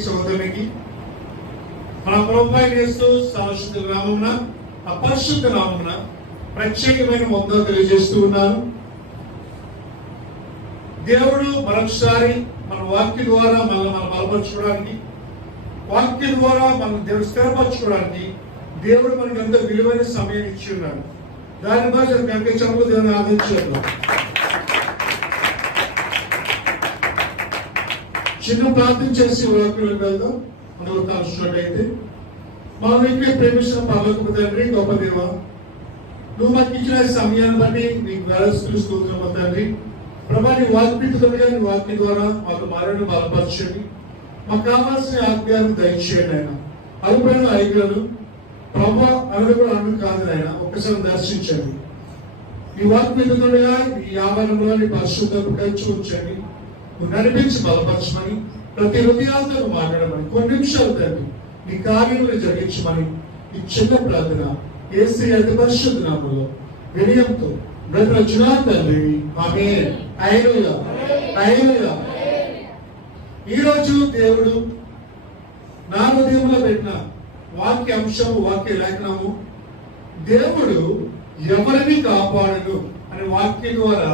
సోదరునికి మన ప్రభువైన యేసు పరిశుద్ధ నామమున అపరిశుద్ధ నామమున ప్రత్యేకమైన వందనాలు తెలియజేస్తూ ఉన్నాను. దేవుడు మరొకసారి మన వాక్య ద్వారా మనం బలపరచుకోవడానికి, వాక్య ద్వారా మనం దేవుడు స్థిరపరచుకోవడానికి దేవుడు మనకు ఎంతో విలువైన సమయం ఇచ్చి ఉన్నాడు. దాని బట్టి కనిపించడంలో దేవుని ఆదరించారు. చిన్న ప్రార్థన చేసి వాక్యం వెళ్దాం. అందులో కలిసినట్టయితే మనం ఇక్కడ ప్రేమించిన పరలోకపు తండ్రి, గొప్ప దేవ, నువ్వు మాకు ఇచ్చిన సమయాన్ని బట్టి నీకు వేలస్తులు స్తోత్రము తండ్రి. ప్రభా, నీ వాక్యగా నీ వాక్యం ద్వారా మాకు మారని బలపరచండి. మాకు కావాల్సిన ఆజ్ఞాన్ని దయచేయండి. ఆయన అల్పైన ఐదులను ప్రభా అల్లుడు కూడా అన్ను కాదు. ఆయన ఒక్కసారి దర్శించండి. ఈ వాక్యగా ఈ ఆవరణలో నీ పరిశుద్ధత కలిసి ఉంచండి. నడిపించి బలపరచమని, ప్రతి హృదయాలతో మాట్లాడమని, కొన్ని నిమిషాలు తండ్రి నీ కార్యములు జరిగించమని ఈ చిన్న ప్రార్థన యేసు అతి పరిశుద్ధ నామములో వినయంతో బ్రతుకుచున్నాను తండ్రి. ఆమేన్. హల్లెలూయా, హల్లెలూయా. ఈరోజు దేవుడు నా హృదయంలో పెట్టిన వాక్య అంశము, వాక్య లేఖనము, దేవుడు ఎవరిని కాపాడును అనే వాక్యం ద్వారా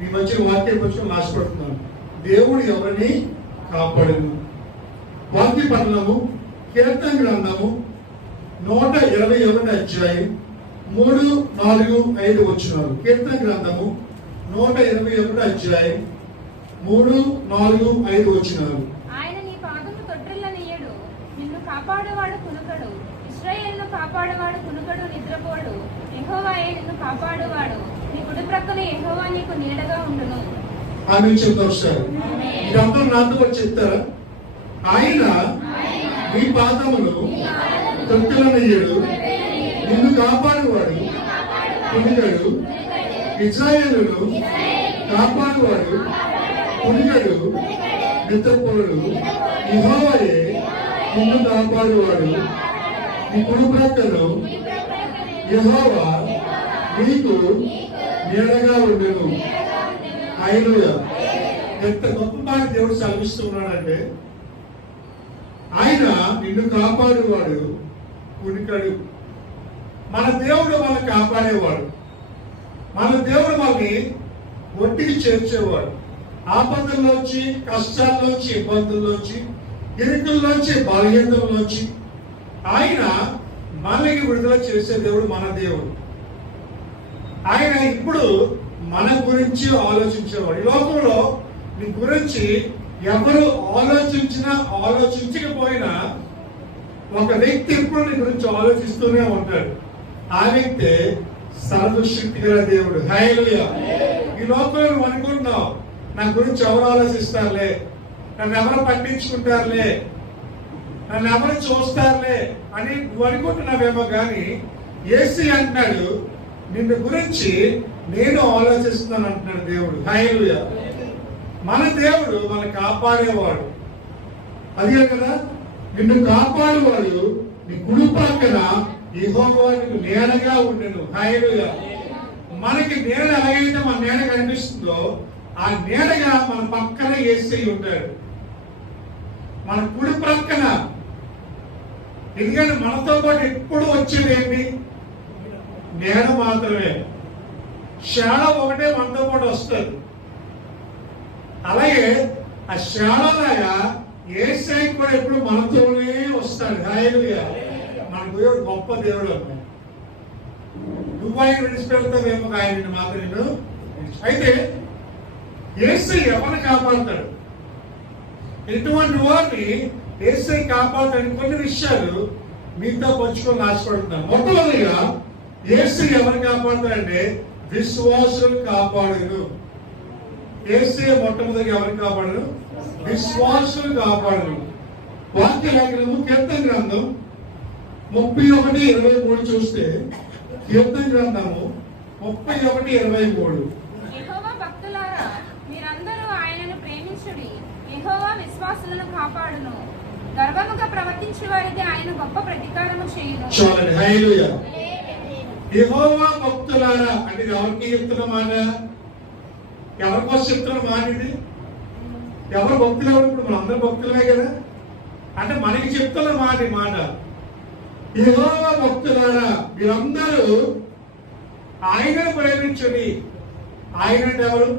మీ మధ్య వాక్యం వచ్చి ఆశపడుతున్నాను. దేవుడు ఎవరిని కాపాడును. వాక్య పఠనము కీర్తన గ్రంథము 121 అధ్యాయం 3, 4, 5 వచనాలు. కీర్తన గ్రంథము 121 అధ్యాయం 3, 4, 5 వచనాలు. ఆయన నీ పాదము తొట్టిల్లనియ్యడు, నిన్ను కాపాడువాడు కునుకడు. ఇశ్రాయేలును కాపాడువాడు కునుకడు, నిద్రపోడు. యెహోవాయే నిన్ను కాపాడువాడు, నీ కుడి ప్రక్కన యెహోవా నీకు నీడగా ఉండును. ఆమె చెప్తారు సార్, ఇదంతా నాతో వచ్చి చెప్తారా? ఆయన నీ పాదములు తొట్టిల్లనియ్యడు, నిన్ను కాపాడువాడు కునుకడు. ఇశ్రాయేలును కాపాడువాడు కునుకడు, నిద్రపోడు. యెహోవాయే నిన్ను కాపాడువాడు, నీ కుడి ప్రక్కన యెహోవా నీకు నీడగా ఉండెను. హల్లెలూయా. ఎంత గొప్ప మాట దేవుడు సెలవిస్తున్నాడంటే, ఆయన నిన్ను కాపాడేవాడు కునికడు. మన దేవుడు మనల్ని కాపాడేవాడు. మన దేవుడు మనల్ని ఒట్టికి చేర్చేవాడు. ఆపదల్లోంచి, కష్టాల్లోంచి, ఇబ్బందుల్లోంచి, ఇరుకుల్లోంచి, బలహీనతల్లోంచి ఆయన మనకి విడుదల చేసే దేవుడు మన దేవుడు. ఆయన ఇప్పుడు మన గురించి ఆలోచించేవాడు. ఈ లోకంలో నీ గురించి ఎవరు ఆలోచించినా ఆలోచించకపోయినా ఒక వ్యక్తి ఎప్పుడు నీ గురించి ఆలోచిస్తూనే ఉంటాడు. ఆ వ్యక్తే సర్వశక్తి గల దేవుడు. హల్లెలూయా. ఈ లోకంలో నువ్వు అనుకుంటున్నావు, నా గురించి ఎవరు ఆలోచిస్తారులే, నన్ను ఎవరు పట్టించుకుంటారులే, నన్ను ఎవరు చూస్తారులే అని నువ్వు అనుకుంటున్నావేమో, కానీ యేసు అంటున్నాడు, నిన్ను గురించి నేను ఆలోచిస్తున్నాను అంటున్నాడు దేవుడు. హల్లెలూయా. మన దేవుడు మన కాపాడేవాడు. అదే కదా, నిన్ను కాపాడేవాడు నీ కుడి పక్కన యెహోవా నీకు నీడగా ఉండెను. హల్లెలూయా. మనకి నీడ ఎలాగైతే మన నీడ కనిపిస్తుందో, ఆ నీడగా మన పక్కన యేసయ్య ఉంటాడు, మన కుడి పక్కన. ఎందుకంటే మనతో పాటు ఎప్పుడు వచ్చేది ఏంటి? నీడ మాత్రమే. శాడ ఒకటే మనతో పాటు వస్తుంది. అలాగే ఆ శాడలాగా యేసయ్య కూడా ఎప్పుడు మనతోనే వస్తాడు. హల్లెలూయా. మన దేవుడు గొప్ప దేవుడు అన్నాడు. నువ్వు ఆయన విడిచిపెడతావేమో, ఆయన మాత్రం నేను. అయితే యేసయ్య ఎవరిని కాపాడుతాడు? ఎటువంటి వారిని యేసయ్య కాపాడుతాడు? కొన్ని విషయాలు మీతో పంచుకొని ఆశపడుతున్నాను. మొట్టమొదటిగా యేసయ్య ఎవరిని కాపాడుతాడంటే విశ్వాసులను కాపాడును. యేసయ్య మొట్టమొదటిగా ఎవరిని కాపాడును? విశ్వాసులను కాపాడును. వాక్య లేఖనము కీర్తన గ్రంథం 31:23 చూస్తే, కీర్తన గ్రంథము 31:23. యెహోవా భక్తులారా, మీరందరూ ఆయనను ప్రేమించుడి. యెహోవా విశ్వాసులను కాపాడును. గర్వముగా ప్రవర్తించే వారికి ఆయన గొప్ప ప్రతీకారము చేయును. చూడండి. హల్లెలూయా. యెహోవా భక్తులారా అంటే ఎవరికి చెప్తున్న మాట? ఎవరి కోసం చెప్తున్న మాట ఇది? ఎవరు భక్తులు? ఎవరు? ఇప్పుడు మనం అందరూ భక్తులమే కదా. అంటే మనకి చెప్తున్న మాట యెహోవా భక్తులారా మీరందరూ ఆయనను ప్రేమించుడి. ఆయన అంటే ఎవరు?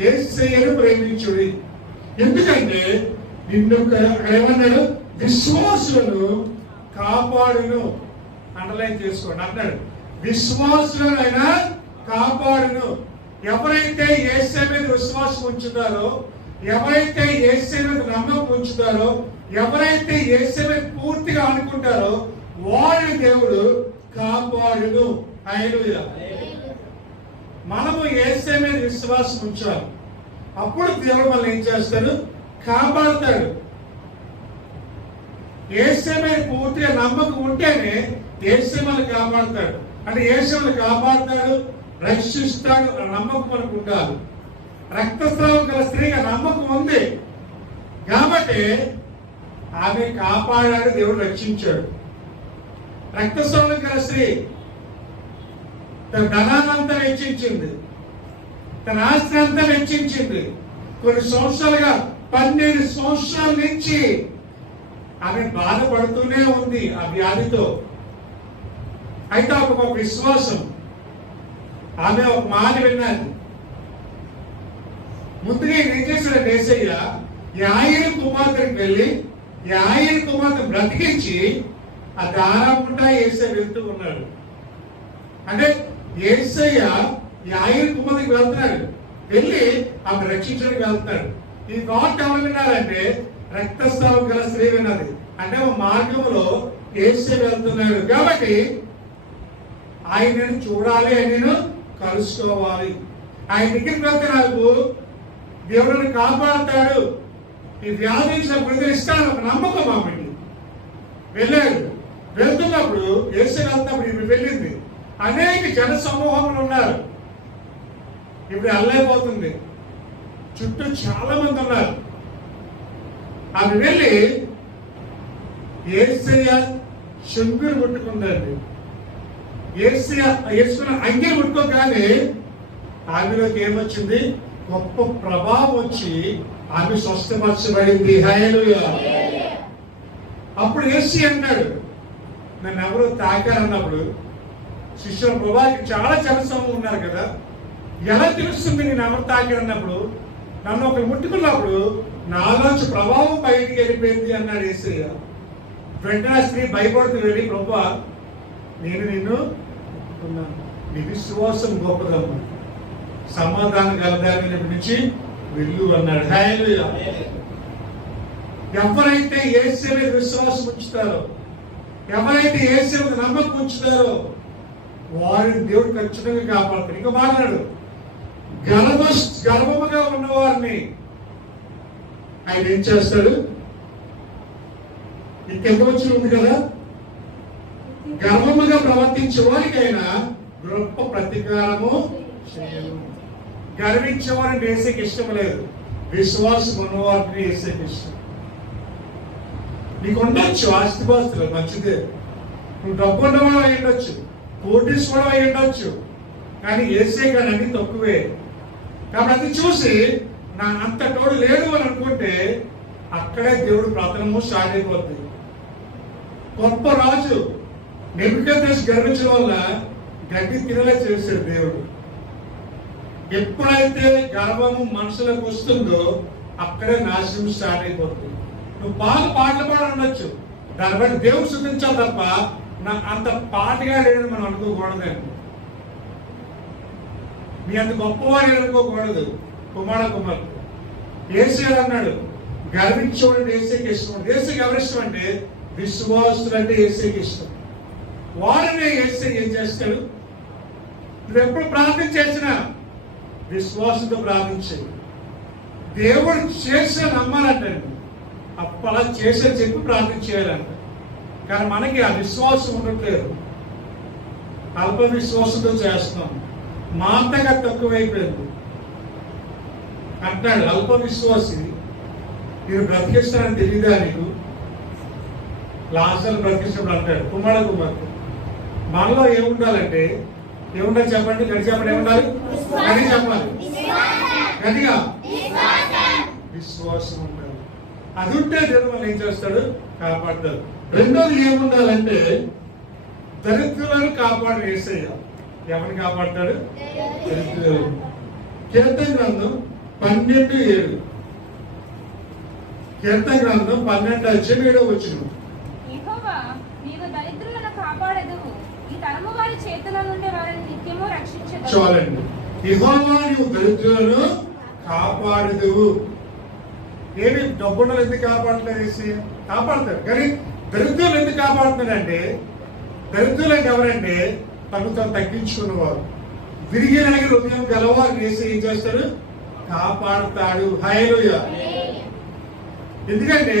యేసయ్యను ప్రేమించుడి. ఎందుకంటే నిన్ను ఏమన్నాడు? విశ్వాసులను కాపాడును. అండర్లైన్ చేసుకోండి. అంటాడు విశ్వాసులను ఆయన కాపాడును. ఎవరైతే యేసయ్య మీద విశ్వాసం ఉంచుతారో, ఎవరైతే యేసయ్య మీద నమ్మకం ఉంచుతారో, ఎవరైతే యేసయ్య మీద పూర్తిగా అనుకుంటారో వారిని దేవుడు కాపాడును. హల్లెలూయా. మనము యేసయ్య మీద విశ్వాసం ఉంచాలి. అప్పుడు దేవుడు మనల్ని ఏం చేస్తాడు? కాపాడుతాడు. యేసయ్య మీద పూర్తిగా నమ్మకం ఉంటేనే యేసయ్య మనల్ని కాపాడుతాడు. అంటే యేసయ్య మనల్ని కాపాడుతాడు, రక్షిస్తాడు అన్న నమ్మకం మనకు ఉండాలి. రక్తస్రావం గల స్త్రీగా నమ్మకం ఉంది కాబట్టి ఆమె కాపాడాడు, దేవుడు రక్షించాడు. రక్తస్రావం గల స్త్రీ తన ధనాన్నంతా వెచ్చించింది, తన ఆస్తి అంతా వెచ్చించింది. కొన్ని సంవత్సరాలుగా 12 సంవత్సరాల నుంచి ఆమె బాధపడుతూనే ఉంది ఆ వ్యాధితో. అయితే ఒక విశ్వాసం, ఆమె ఒక మాట విన్నది. ముందుగా ఏం చేశాడు యేసయ్య? యాయిరు కుమార్తెకి వెళ్ళి యాయిరు కుమార్తె బ్రతికించి ఆ దారాపుంటా యేసయ్య వెళ్తూ ఉన్నాడు. అంటే యేసయ్య యాయిరు కుమార్తెకి వెళ్తున్నాడు, వెళ్ళి ఆమె రక్షించడానికి వెళ్తున్నాడు. ఈ మాట ఎవరు విన్నారంటే రక్తస్రావం గల స్త్రీ విన్నది. అంటే ఒక మార్గంలో యేసయ్య వెళ్తున్నాడు కాబట్టి ఆయనను చూడాలి, ఆయనను కలుసుకోవాలి. ఆయన దగ్గరికి వెళ్తే నాకు దేవుడిని కాపాడుతాడు, ఈ వ్యాధి నుంచి నాకు విడుదల ఇస్తాడు ఒక నమ్మకం ఆమెకి. వెళ్ళాడు. వెళ్తున్నప్పుడు యేసయ్య వెళ్తున్నప్పుడు ఇప్పుడు వెళ్ళింది. అనేక జన సమూహములు ఉన్నారు. ఇప్పుడు వెళ్ళైపోతుంది. చుట్టూ చాలా మంది ఉన్నారు. ఆమె వెళ్ళి యేసయ్య శంకుని ముట్టుకుందండి. యేసయ్య యేసుకున్న అంగిని ముట్టుకోగానే ఆమెలోకి ఏమొచ్చింది? గొప్ప ప్రభావం వచ్చి ఆమె స్వస్థపరచబడింది. హల్లెలూయా. అప్పుడు యేసయ్య అన్నాడు, నన్ను ఎవరు తాకారన్నప్పుడు శిష్యుల ప్రభావికి చాలా జనసమూహం ఉన్నారు కదా, ఎలా తెలుస్తుంది నేను ఎవరు తాకారన్నప్పుడు? నన్ను ఒకరు ముట్టుకున్నప్పుడు నాలోంచి ప్రభావం బయటికి వెళ్ళిపోయింది అన్నాడు యేసయ్య. వెంటనే స్త్రీ భయపడుతూ వెళ్ళి, ప్రభువా నేను నిన్ను ఉన్నాను, నీ విశ్వాసం గొప్పదమ్మా, సమాధానం కలదాని నుంచి వెళ్ళు అన్నాడు. హల్లెలూయా. ఎవరైతే యేసయ్య మీద విశ్వాసం ఉంచుతారో, ఎవరైతే యేసయ్య మీద నమ్మకం ఉంచుతారో వారిని దేవుడు ఖచ్చితంగా కాపాడుతాడు. ఇంకా మాట్లాడు, గర్భముగా ఉన్నవారిని ఆయన ఏం చేస్తాడు? ఈ కింద వచ్చి ఉంది కదా, గర్వముగా ప్రవర్తించే వారికైనా గొప్ప ప్రతీకారము చేయను. గర్వించేవారిని యేసయ్యకి ఇష్టం లేదు, విశ్వాసం ఉన్నవారిని యేసయ్యకి ఇష్టం. నీకు ఉండొచ్చు ఆస్తిపాస్తులు, మంచిదే, నువ్వు డబ్బు ఉన్నవాడు అయి ఉండొచ్చు, కోటీశ్వరుడు అయి ఉండొచ్చు, కానీ యేసయ్య కానీ అన్ని తక్కువే. కాబట్టి అది చూసి నా అంత తోడు లేదు అని అనుకుంటే అక్కడే దేవుడు ప్రతనము స్టార్ట్ అయిపోతుంది. గొప్ప రాజు నెబుకద్నెజరు గర్వించడం వల్ల గడ్డి తినలే చేశాడు దేవుడు. ఎప్పుడైతే గర్వము మనసులోకి వస్తుందో అక్కడే నాశనం స్టార్ట్ అయిపోతుంది. నువ్వు బాగా పాటలు పాడి ఉండొచ్చు, దాన్ని బట్టి దేవుడు శుద్ధించాలి తప్ప నా అంత పాటగా లేదని మనం అనుకోకూడదండి. మీ అంత గొప్పవాడు అనుకోకూడదు. కుమారుడు యేసయ్య అన్నాడు, గర్వించేవాడు యేసయ్యకి ఇష్టం. యేసయ్యకి ఎవరి ఇష్టం అంటే విశ్వాసులు అంటే యేసయ్యకి ఇష్టం. వారిని యేసయ్య ఏం చేస్తాడు? నువ్వు ఎప్పుడు ప్రార్థన చేసినా విశ్వాసంతో ప్రార్థించే. దేవుడు చేసిన నమ్మాలంటండి, అప్పలా చేసే చెప్పి ప్రార్థన చేయాలంట. కానీ మనకి ఆ విశ్వాసం ఉండట్లేదు, అల్ప విశ్వాసంతో చేస్తున్నాం. మా అంతగా తక్కువైపోయింది అంటాడు అల్ప విశ్వాసి. నేను బ్రతికిస్తానని తెలియదా నీకు? లాజరు బ్రతికించినప్పుడు అంటాడు కుమారుడు, మనలో ఏముండాలంటే ఏముండాలి చెప్పండి, గడి చెప్పండి, ఏముండాలి? గడి చెప్పాలి గట్టిగా. విశ్వాసం ఉండాలి. అది ఉంటే దేవుడు మనం ఏం చేస్తాడు? కాపాడతాడు. రెండోది ఏముండాలంటే దరిద్రులను కాపాడు యేసయ్య. ఎవరిని కాపాడతాడు? దరిద్రులను. కీర్తన గ్రంథం 12:7. కీర్తన గ్రంథం 12:7 యెహోవా నీవు దరిద్రులను కాపాడెదవు, ఈ తరము వారి చేతుల నుండి వారిని నిత్యము రక్షించెదవు. చూడండి, యెహోవా నీవు దరిద్రులను కాపాడెదవు. ఏమి డబ్బున్నలు ఎందుకు కాపాడలేదు? యేసయ్య కాపాడతాడు. కానీ దరిద్రులు ఎందుకు కాపాడుతున్నాడంటే, దరిద్రులు ఎవరంటే తను తాను తగ్గించుకున్నవారు, విరిగి నలిగి హృదయం గలవారు యేసయ్య ఏం చేస్తాడు? కాపాడుతాడు. హల్లెలూయా. ఎందుకంటే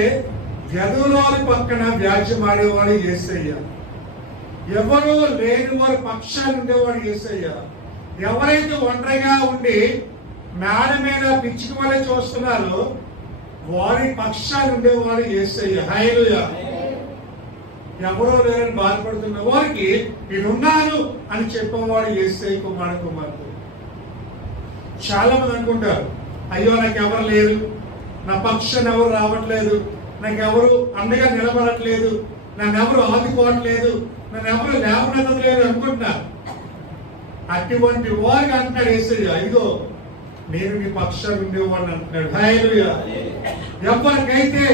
గదోరాలు పక్కన వ్యాజ్యం ఆడేవాడు యేసయ్య. ఎవరు లేని వారి పక్షాలు ఉండేవాడు యేసయ్య. ఎవరైతే ఒంటరిగా ఉండి మేడ మీద పిచ్చికి వల్లే చూస్తున్నారో వారి పక్షాలు ఉండేవాడు యేసయ్య. హల్లెలూయా. ఎవరో లేరని బాధపడుతున్న వారికి నేనున్నాను అని చెప్పేవాడు యేసయ్య కుమార్తె. చాలా మంది అనుకుంటారు, అయ్యో నాకు ఎవరు లేరు, నా పక్షాన్ని ఎవరు రావట్లేదు, నాకు ఎవరు అండగా నిలబడట్లేదు, నన్ను ఎవరు ఆదుకోవట్లేదు, నన్ను ఎవరు లేవనెత్తలేదు అనుకుంటున్నారు. అటువంటి వారికి అంటున్నాడు యేసయ్య, ఇదిగో నేను నీ పక్షాన్ని ఉండేవాడిని అంటున్నాడు. హల్లెలూయా. ఎవరికైతే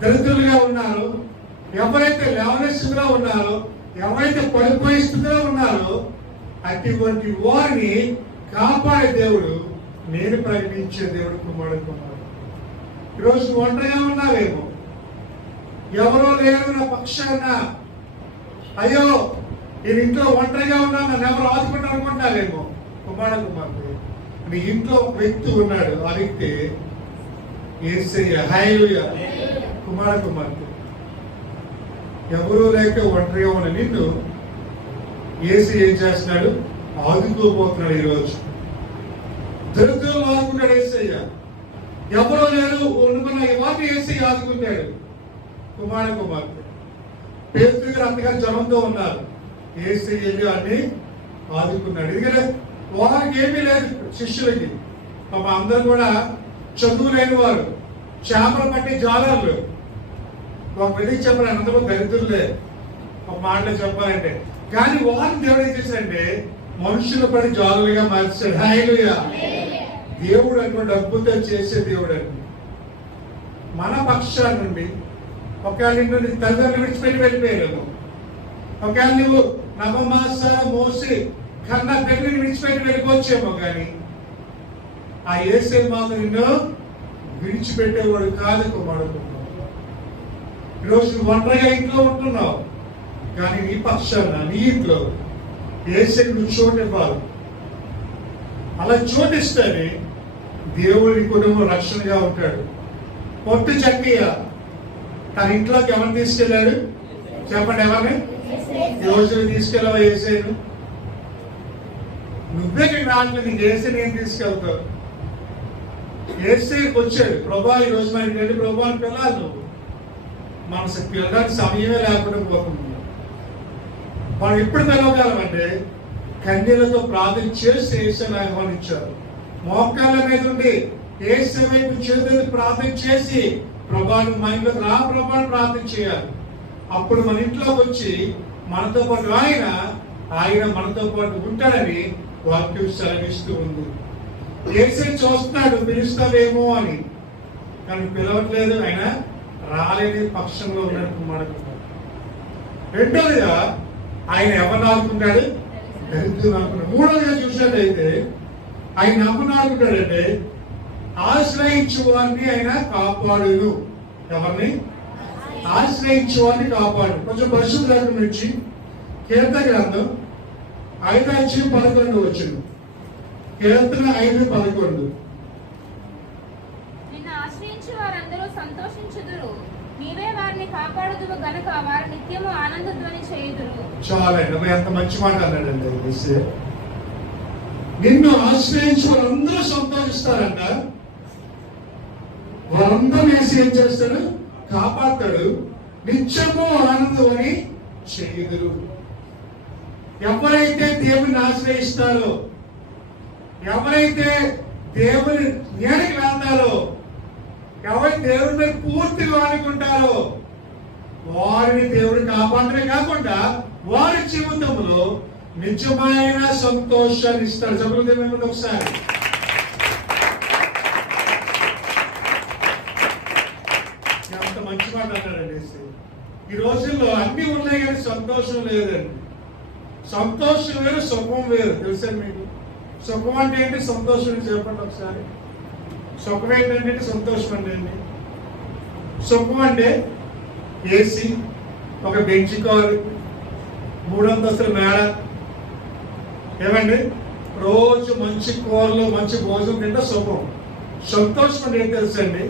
దరిద్రులుగా ఉన్నారో, ఎవరైతే లేవనే స్థితిలో ఉన్నారో, ఎవరైతే పడిపోయే స్థితిలో ఉన్నారో అటువంటి వారిని కాపాడే దేవుడు, నేను ప్రకటించే దేవుడు కుమారుడు. ఈరోజు ఒంటరిగా ఉన్నావేమో, ఎవరో లేరు నా పక్షాన, అయ్యో నేను ఇంట్లో ఒంటరిగా ఉన్నా, నన్ను ఎవరు ఆదుకుంటారు అనుకుంటారేమో. కుమార్తె, నీ ఇంట్లో ఒక వ్యక్తి ఉన్నాడు, ఆ వ్యక్తి యేసయ్య. హల్లెలూయా. కుమార్తె, ఎవరూ లేక ఒంటరిగా ఉన్న నిన్ను యేసయ్య ఏం చేస్తున్నాడు? ఆదుకోబోతున్నాడు. ఈరోజు దరిద్రులు ఆదుకున్నాడు యేసయ్య. ఎవరో లేరు అనుకున్న వాటిని యేసయ్య ఆదుకున్నాడు. కుమార్తె పేతురు గారు అంతగా జ్వరంతో ఉన్నారు, యేసయ్య వెళ్ళి అన్ని ఆదుకున్నాడు. ఎందుకంటే వారికి ఏమీ లేదు, శిష్యులకి పాప అందరూ కూడా చదువు లేని వారు, చేపలు పట్టి జాలర్లు. ఒక వెలికి చెప్పాలి, అందరూ దరిద్రులే ఒక మాటలో చెప్పాలంటే. కానీ వారిని దేవుడు ఏం చేశాడంటే మనుషులు పడి జాలులుగా మార్చాడు. హల్లెలూయా. దేవుడు అటువంటి అద్భుతం చేసే దేవుడు అండి. మన పక్షాల నుండి ఒకవేళ నుండి తల్లిదండ్రులు విడిచిపెట్టి వెళ్ళిపోయాము, ఒకవేళ నువ్వు నవమాసాల మోసి కన్నా దగ్గర విడిచిపెట్టి వెళ్ళిపోవచ్చేమో, కానీ ఆ యేసయ్య మాత్రం నిన్ను విడిచిపెట్టేవాడు కాదు. కుమారుడు, ఈరోజు నువ్వు ఒంటరిగా ఇంట్లో ఉంటున్నావు, కానీ నీ పక్షాన నీ ఇంట్లో యేసయ్య నువ్వు చోటు ఇవ్వాలి. అలా చోటిస్తేనే దేవుడి కుటుంబం రక్షణగా ఉంటాడు. పొట్టు చక్కయ్య తన ఇంట్లోకి ఎవరిని తీసుకెళ్ళాడు? చెప్పండి, ఎవరిని? ఈ రోజు తీసుకెళ్ళవా యేసయ్యను? నువ్వే ఇక్కడ రావట్లేదు, నీకు యేసయ్యని ఏం తీసుకెళ్తావు? యేసయ్యకి వచ్చాడు, ప్రభా ఈ రోజు మనకి వెళ్ళి ప్రభా అని పిల్లలు నువ్వు. మనసు పిల్లడానికి సమయమే లేకుండా పోతుంది. మనం ఎప్పుడు పిలవగలమంటే కన్యలతో ప్రార్థన చేసి యేసయ్యను ఆహ్వానించారు. మోకాళ్ళ మీద ఉండి యేసయ్య వైపు చేతులు ప్రార్థన చేసి ప్రభాను మా ఇంట్లోకి రా ప్రభాను ప్రార్థన చేయాలి. అప్పుడు మన ఇంట్లోకి వచ్చి మనతో పాటు ఆయన మనతో పాటు ఉంటాడని వాక్యం సెలవిస్తూ ఉంది. యేసయ్య చూస్తున్నాడు, పిలుస్తావేమో అని, కానీ పిలవట్లేదు. ఆయన రాలేని పక్షంలో ఉన్నట్టు మాడుతున్నాడు. రెండోదిగా ఆయన ఎవరిని ఆడుకుంటాడు? దరిద్రులు ఆడుకున్నాడు. మూడోదిగా చూసినట్టయితే ఆయన ఎవరిని ఆడుకుంటాడంటే ఆశ్రయించు వారిని ఆయన కాపాడును. ఎవరిని? ఆశ్రయించు వారిని కాపాడు. కొంచెం పరిశుద్ధ గ్రంథం నుంచి కీర్తన గ్రంథం 5:11 వచ్చింది. కీర్తన 5:11. నిన్ను ఆశ్రయించు వారందరూ సంతోషించుదురు, నీవే వారిని కాపాడుదువు గనుక వారు నిత్యము ఆనంద ధ్వని చేయుదురు. చాలండి, ఎంత మంచి మాట అన్నాడండి. నిన్ను ఆశ్రయించి వారందరూ సంతోషిస్తారంట. వారందరూ వేసి ఏం చేస్తాడు? కాపాడతాడు. నిత్యము ఆనందమని చేయుదురు. ఎవరైతే దేవుని ఆశ్రయిస్తారో, ఎవరైతే దేవుని నీడకి వెళ్తారో ఎవరు దేవుడి మీద పూర్తిగా ఆనుకుంటారో వారిని దేవుడు కాపాడమే కాకుండా వారి జీవితంలో నిజమైన సంతోషాన్ని ఇస్తాడు. చదువుతుంది ఒకసారి. ఎంత మంచి మాట అన్నాడండి. ఈ రోజుల్లో అన్ని ఉన్నాయి కానీ సంతోషం లేదండి. సంతోషం వేరు, సుఖం వేరు. తెలుసా మీకు? సుఖం అంటే ఏంటి, సంతోషం ఏంటి చెప్పండి ఒకసారి. సుఖం ఏంటంటే సంతోషం అంటే ఏంటి? సుఖం అంటే ఏసీ, ఒక బెంచ్ కారు, 3 అంతస్తుల మేడ, ఏమండి, రోజు మంచి కూరలు మంచి భోజనం తింటే సుఖం. సంతోషం అంటే ఏం తెలుసండి?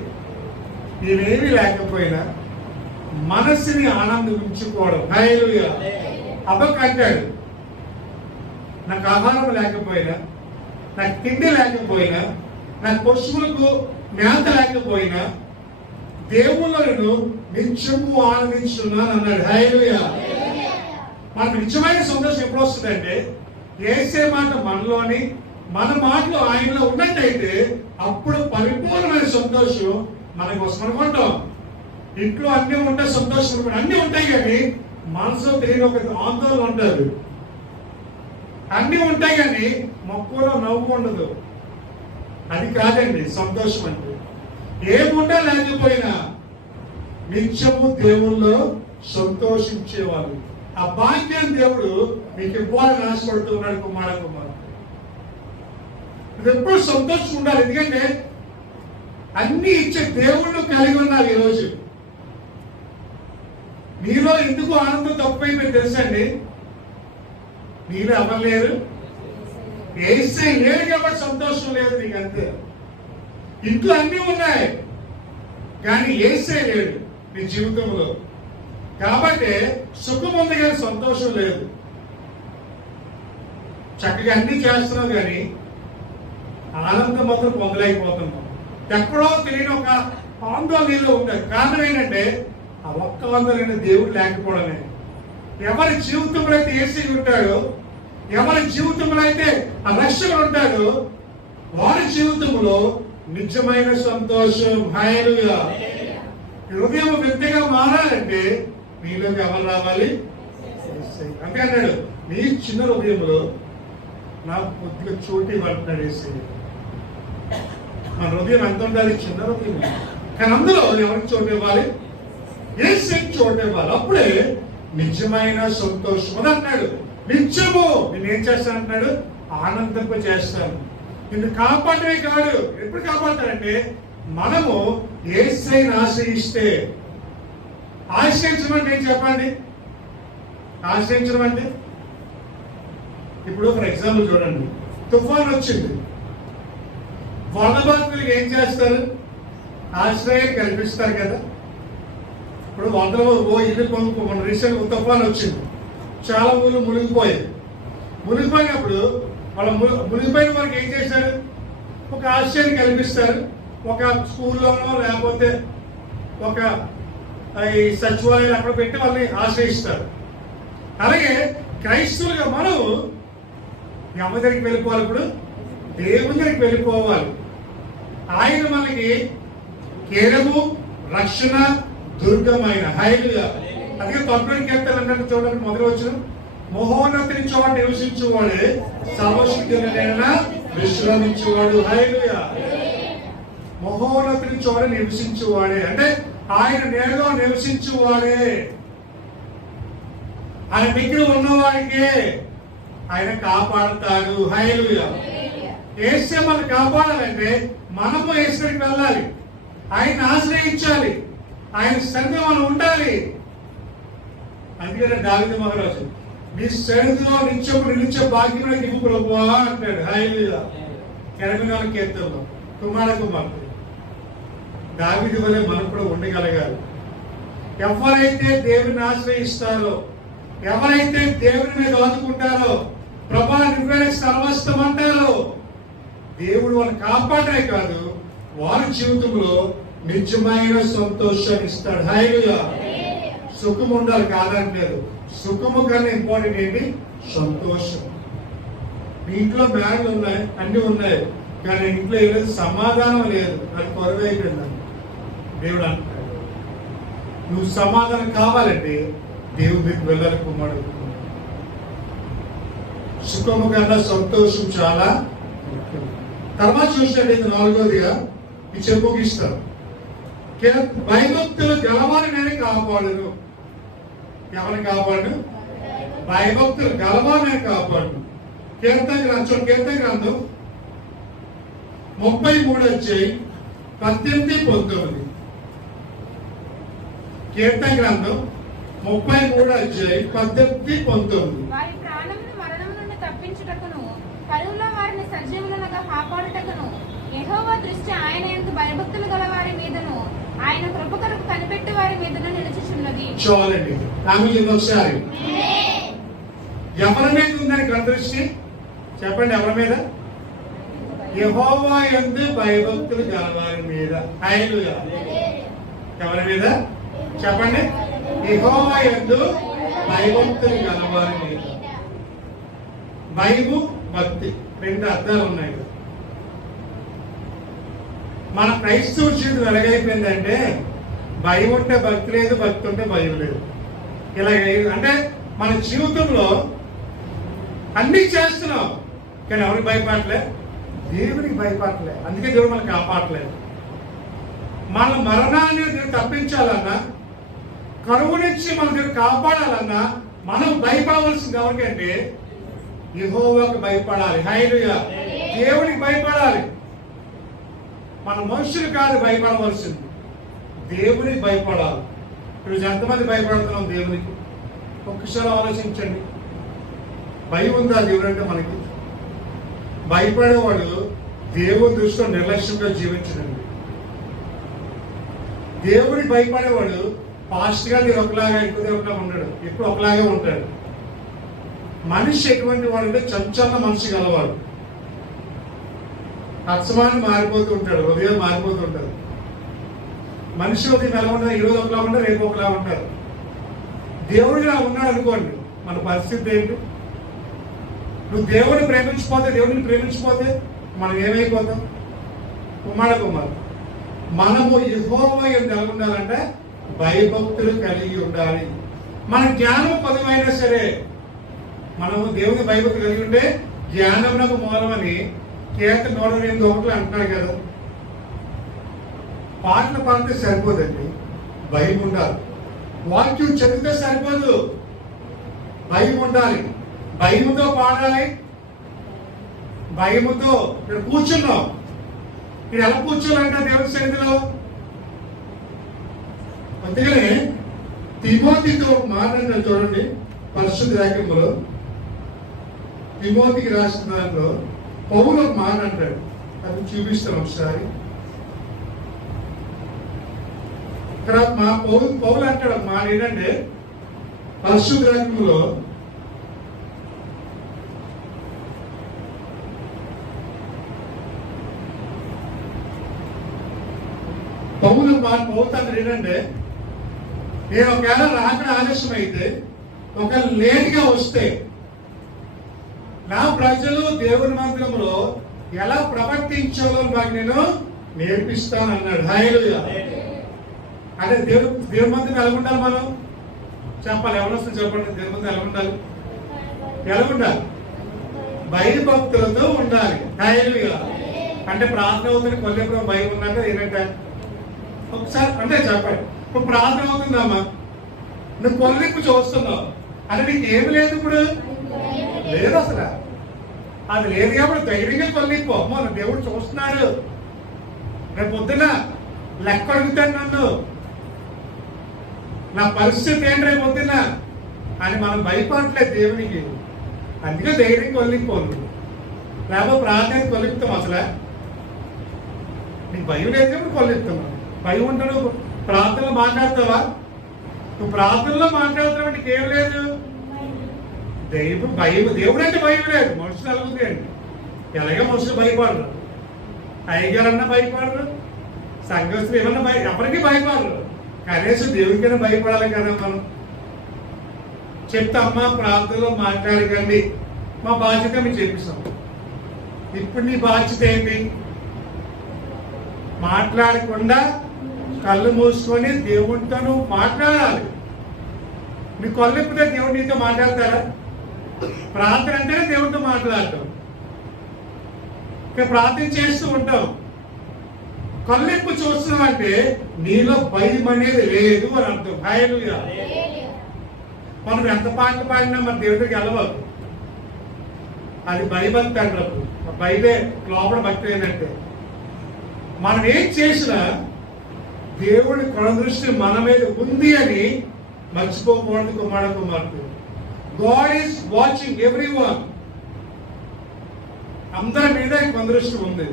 ఇవేమీ లేకపోయినా మనసుని ఆనందించుకోవడం. హల్లెలూయా. అబ్బకు అంటాడు, నాకు ఆహారం లేకపోయినా, నాకు తిండి లేకపోయినా, నాకు పశువులకు మేత లేకపోయినా దేవుళ్ళను నిత్యము ఆనందించున్నాను అన్నాడు. హల్లెలూయా. మనకు నిజమైన సంతోషం ఎప్పుడు వస్తుందంటే యేసే మాట మనలోని, మన మాటలు ఆయనలో ఉన్నట్టయితే అప్పుడు పరిపూర్ణమైన సంతోషం మనకు వస్తుంటాం. ఇంట్లో అన్ని ఉంటాయి, సంతోషం అన్ని ఉంటాయి, కానీ మనసులో తెలియని ఒక ఆందోళన ఉంటుంది. అన్ని ఉంటాయి కానీ మొక్కలో నవ్వు ఉండదు. అది కాదండి సంతోషం అంటే. ఏముంటా లేకపోయినా నిత్యము దేవుల్లో సంతోషించేవాళ్ళు. ఆ భాగ్యం దేవుడు మీకు ఇవ్వాలని ఆశపడుతున్నాడు. కుమారుడు ఇది ఎప్పుడు సంతోషం ఉండాలి. ఎందుకంటే అన్ని ఇచ్చే దేవుళ్ళు కలిగి ఉన్నారు. ఈరోజు మీలో ఎందుకు ఆనందం తప్పైపోయింది తెలుసండి? మీరు అవ్వలేరు, ఏసై లేడు కాబట్టి సంతోషం లేదు నీకు, అంతే. ఇంట్లో అన్ని ఉన్నాయి కానీ ఏసై లేడు నీ జీవితంలో, కాబట్టి సుఖం ఉంది కానీ సంతోషం లేదు. చక్కగా అన్ని చేస్తున్నావు కానీ ఆనందం మాత్రం పొందలేకపోతున్నాం. ఎక్కడో తెలియని ఒక ఆందోళనలో ఉంటుంది. కారణం ఏంటంటే ఆ ఒక్క ఆందోళన దేవుడు లేకపోవడమే. ఎవరి జీవితంలో అయితే ఏసీ ఉంటాడో, ఎవరి జీవితంలో అయితే ఆ రక్షకుడు ఉంటాడో, వారి జీవితంలో నిజమైన సంతోషం. హల్లెలూయా. హృదయం వ్యక్తిగా మారాలంటే మీలోకి ఎవరు రావాలి? అంటే అన్నాడు, నీ చిన్న హృదయంలో నాకు కొద్దిగా చోటు ఇవ్వంటున్నాడు ఏసీ. మన హృదయం ఎంత ఉండాలి? చిన్న హృదయం. కానీ అందులో ఎవరికి చోటు ఇవ్వాలి? ఏసీకి చోటు ఇవ్వాలి. అప్పుడే నిజమైన సంతోషం అని అన్నాడు. నిత్యము నేనేం చేస్తాను అంటున్నాడు? ఆనందింప చేస్తాను. నిన్ను కాపాడమే కాదు. ఎప్పుడు కాపాడతాడంటే మనము యేసయ్యను ఆశ్రయిస్తే. ఆశ్రయించడం అంటే ఏం చెప్పండి? ఆశ్రయించడం అంటే ఇప్పుడు ఫర్ ఎగ్జాంపుల్ చూడండి, తుఫాన్ వచ్చింది. వరదబాధితులకు ఏం చేస్తారు? ఆశ్రయం కల్పిస్తారు కదా. ఇప్పుడు వందలో ఇల్లు కొనుక్కోమని రీసెంట్ తుఫాన్ వచ్చింది, చాలా ఊళ్ళు మునిగిపోయాయి. మునిగిపోయినప్పుడు వాళ్ళ మునిగిపోయిన వారికి ఏం చేశారు? ఒక ఆశ్రయం కల్పిస్తారు. ఒక స్కూల్లోనో లేకపోతే ఒక ఈ సచివాలయాలు అక్కడ పెట్టి వాళ్ళని ఆశ్రయిస్తారు. అలాగే క్రైస్తవులుగా మనం ఎవరి దగ్గరికి వెళ్ళిపోవాలి? ఇప్పుడు దేవుని దగ్గరికి వెళ్ళిపోవాలి. ఆయన మనకి కేడము, రక్షణ, దుర్గమైన. హల్లెలూయా. అందుకే తొందరకి వెళ్తారంటే చూడండి, మొదలు వచ్చిన మహోన్నతిని చోట నివసించువాడే సర్వశక్తుడైన విశ్రమించువాడు. హల్లెలూయా. మహోన్నతిని చోట నివసించువాడే అంటే ఆయన నేలలో నివసించువాడే. ఆయన దగ్గర ఉన్నవాడికే ఆయన కాపాడుతాడు. హల్లెలూయా. యేసే మనం కాపాడాలంటే మనము యేసుకి వెళ్ళాలి, ఆయన ఆశ్రయించాలి, ఆయన సన్నిధిలో మనం ఉండాలి. అందుకనే దావీదు మహారాజు నీ సన్నిధిలో నిత్యము నిలిచే భాగ్యం నీకు ప్రభువా అంటాడు. హల్లెలూయా. 84 కీర్తనలో కుమారుడు దావీదు వలె మనం కూడా ఉండగలగాలి. ఎవరైతే దేవుని ఆశ్రయిస్తారో, ఎవరైతే దేవుని మీద ఆదుకుంటారో, ప్రభా నువ్వే సర్వస్వం అంటారో, దేవుడు వాళ్ళని కాపాడమే కాదు వారి జీవితంలో నిజమైన సంతోషాన్ని ఇస్తాడు. హల్లెలూయా. సుఖం ఉండాలి కాదంటలేదు, సుఖము కన్నా ఇంపార్టెంట్ ఏంటి? సంతోషం. మీ ఇంట్లో బ్యాగులు ఉన్నాయి, అన్ని ఉన్నాయి, కానీ ఇంట్లో ఏలేదు, సమాధానం లేదు. అది కొరవైపోయింది. దేవుడు అంటున్నాడు. నువ్వు సమాధానం కావాలంటే దేవుడి దగ్గరికి వెళ్ళాలి కుమారుడు. సుఖము కన్నా సంతోషం చాలా ముఖ్యం. తర్వాత చూసినట్టయితే 4వదిగా ఈ చెప్పుగిస్తాను, భయభక్తులు గలవారిని నేను కాపాడును. ఎవరిని కాపాడు? భయభక్తులు గలవారిని కాపాడు. కీర్తన గ్రంథం 33:18-19. కీర్తన గ్రంథం 33:18-19. వారి ప్రాణమును మరణము నుండి తప్పించుటకును, కరువులో వారిని సజీవులుగా కాపాడుటకును యెహోవా దృష్టి ఆయన యందు భయభక్తులు గల వారి మీదను, ఆయన కృప కొరకు కనిపెట్టు వారి మీదను నిలుచుచున్నది. చూడండి ఆమె ఒకసారి ఎవరి మీద ఉందని దృష్టి చెప్పండి. ఎవరి మీద? యెహోవా యందు భయభక్తులు గలవారి మీద. హల్లెలూయా. ఎవరి మీద చెప్పండి? యెహోవా యందు భయభక్తులు గలవారి మీద. భయము భక్తి 2 అర్థాలు ఉన్నాయి. మన క్రైస్తవ జీవితం ఎలాగైపోయిందంటే భయం ఉంటే భక్తి లేదు, భక్తి ఉంటే భయం లేదు. ఇలాగ అంటే మన జీవితంలో అన్ని చేస్తున్నాం కానీ ఎవరికి భయపడలే? దేవునికి భయపడలే. అందుకే దేవుడు మనల్ని కాపాడలేదు. మన మరణాన్ని దేవుడు తప్పించాలన్నా, కరువు నుంచి మన దేవుడు కాపాడాలన్నా మనం భయపడవలసింది ఎవరికంటే యెహోవాకు భయపడాలి. హల్లెలూయా. దేవునికి భయపడాలి. మన మనుషులు కాదు భయపడవలసింది, దేవునికి భయపడాలి. ఈరోజు ఎంతమంది భయపడుతున్నాం దేవునికి? ఒక్కసారి ఆలోచించండి. భయం ఉందా దేవుడు అంటే మనకి? భయపడేవాడు దేవుని దృష్టిలో నిర్లక్ష్యంగా జీవించడండి. దేవుడికి భయపడేవాడు పాస్ట్ గా మీరు ఒకలాగా ఎక్కువ ఒకలాగా ఉండడు, ఎప్పుడు ఒకలాగే ఉంటాడు. మనిషి ఎటువంటి వాడు అంటే చంచల మనిషి గలవాడు. అక్షమాన్ని మారిపోతూ ఉంటాడు, హృదయం మారిపోతూ ఉంటాడు. మనిషి ఉదయం ఎలా ఉంటారు? ఈరోజు ఒకలా ఉంటారు, రేపు ఒకలా ఉంటారు. దేవుడు ఇలా ఉన్నాడు అనుకోండి, మన పరిస్థితి ఏంటి? నువ్వు దేవుడిని ప్రేమించిపోతే, దేవుడిని ప్రేమించిపోతే మనం ఏమైపోతాం? కుమారు మనము యెహోవా యందు ఎలా ఉండాలంటే భయభక్తులు కలిగి ఉండాలి. మన జ్ఞానం పదమైనా సరే మనము దేవుని భయభక్తి కలిగి ఉంటే జ్ఞానమునకు మూలమని కీర్తన 108 అంటున్నాడు కదా. పాటలు పాడితే సరిపోదండి, భయం ఉండాలి. వాక్యం చదివితే సరిపోదు, భయం ఉండాలి. భయముతో పాడాలి. భయముతో ఇక్కడ కూర్చున్నాం. ఇక్కడ ఎలా కూర్చోవాలంటే దేవుని సన్నిధిలో అందుకనే తిమోతితో మాట్లాడిన చూడండి. పరిశుద్ధ వాక్యములో తిమోతికి రాసిన దాంట్లో పౌలు ఒక మాట అంటాడు, అది చూపిస్తాను ఒకసారి. ఇక్కడ మా పౌలు అంటాడు ఒక మాట ఏంటంటే పరిశుద్ధ వాక్యములో పౌతాన్ని ఏంటంటే నేను ఒకవేళ రాకడ ఆలస్యం అయితే, ఒక లేట్గా వస్తే నా ప్రజలు దేవుని మందిరంలో ఎలా ప్రవర్తించాలో నాకు నేను నేర్పిస్తాను అన్నాడు. హల్లెలూయా. అంటే దేవుని మందిరం ఎలా ఉండాలి? మనం చెప్పాలి. ఎవరు వస్తుంది చెప్పండి. దేవుని మందిరం ఎలా ఉండాలి? ఎలా ఉండాలి? భయభక్తులతో ఉండాలి. హల్లెలూయా. అంటే ప్రార్థన అవుతుంది, కొద్దిగా భయం ఉన్నట్టు ఏంటంటే ఒకసారి అంటే చెప్పండి. ఇప్పుడు ప్రార్థన అవుతుందమ్మా, నువ్వు కొల్లింపు చూస్తున్నావు అంటే నీకు ఏమి లేదు, ఇప్పుడు లేదు అసలు. అది లేదు కాబట్టి ధైర్యంగా కొల్లింపు. అమ్మో దేవుడు చూస్తున్నాడు, రేపు పొద్దున లెక్క అడుగుతాడు నన్ను, నా పరిస్థితి ఏంటి రేపు పొద్దున అని మనం భయపడట్లేదు దేవునికి. అందుకే ధైర్యం కొల్లింపోను. లేకపోతే ప్రార్థన కొల్లిపుతాం. అసలు నీకు భయం లేదు కాబట్టి కొల్లిపుతున్నావు. భయం ఉంటే నువ్వు ప్రార్థనలో మాట్లాడతావా? నువ్వు ప్రార్థనలో మాట్లాడుతున్నావు నీకు ఏం లేదు, భయం. దేవుడు అంటే భయం లేదు, మనుషులు అలుగుతుంది అండి. ఎలాగే మనుషులు భయపడరు, అయ్యగారన్నా భయపడరు, సంఘస్థులు ఏమన్నా ఎవరికి భయపడరు. కనీసం దేవుడికైనా భయపడాలి కదా మనం. చెప్తామ్మా ప్రార్థనలో మాట్లాడకండి, మా బాధ్యత మేము చెప్పిస్తాం. ఇప్పుడు నీ బాధ్యత ఏంటి? మాట్లాడకుండా కళ్ళు మూసుకొని దేవునితో నువ్వు మాట్లాడాలి. నీ కళ్ళు ఎప్పుడే దేవుడు నీతో మాట్లాడతారా? ప్రార్థన అంటేనే దేవుడితో మాట్లాడటం. ప్రార్థన చేస్తూ ఉంటాం, కళ్ళు ఎక్కువ చూస్తున్నాం అంటే నీలో భయం అనేది లేదు అని అర్థం. హల్లెలూయా. మనం ఎంత పాటలు పాడినా మన దేవుడికి వెళ్ళవచ్చు. అది భయభక్తి అంటారు. బయటే లోపల భక్తి ఏంటంటే మనం ఏం చేసినా దేవుడి కనుదృష్టి మన మీద ఉంది అని మర్చిపోకూడదు. కుమారుడు God is watching every one. అందరి మీద కనుదృష్టి ఉంది.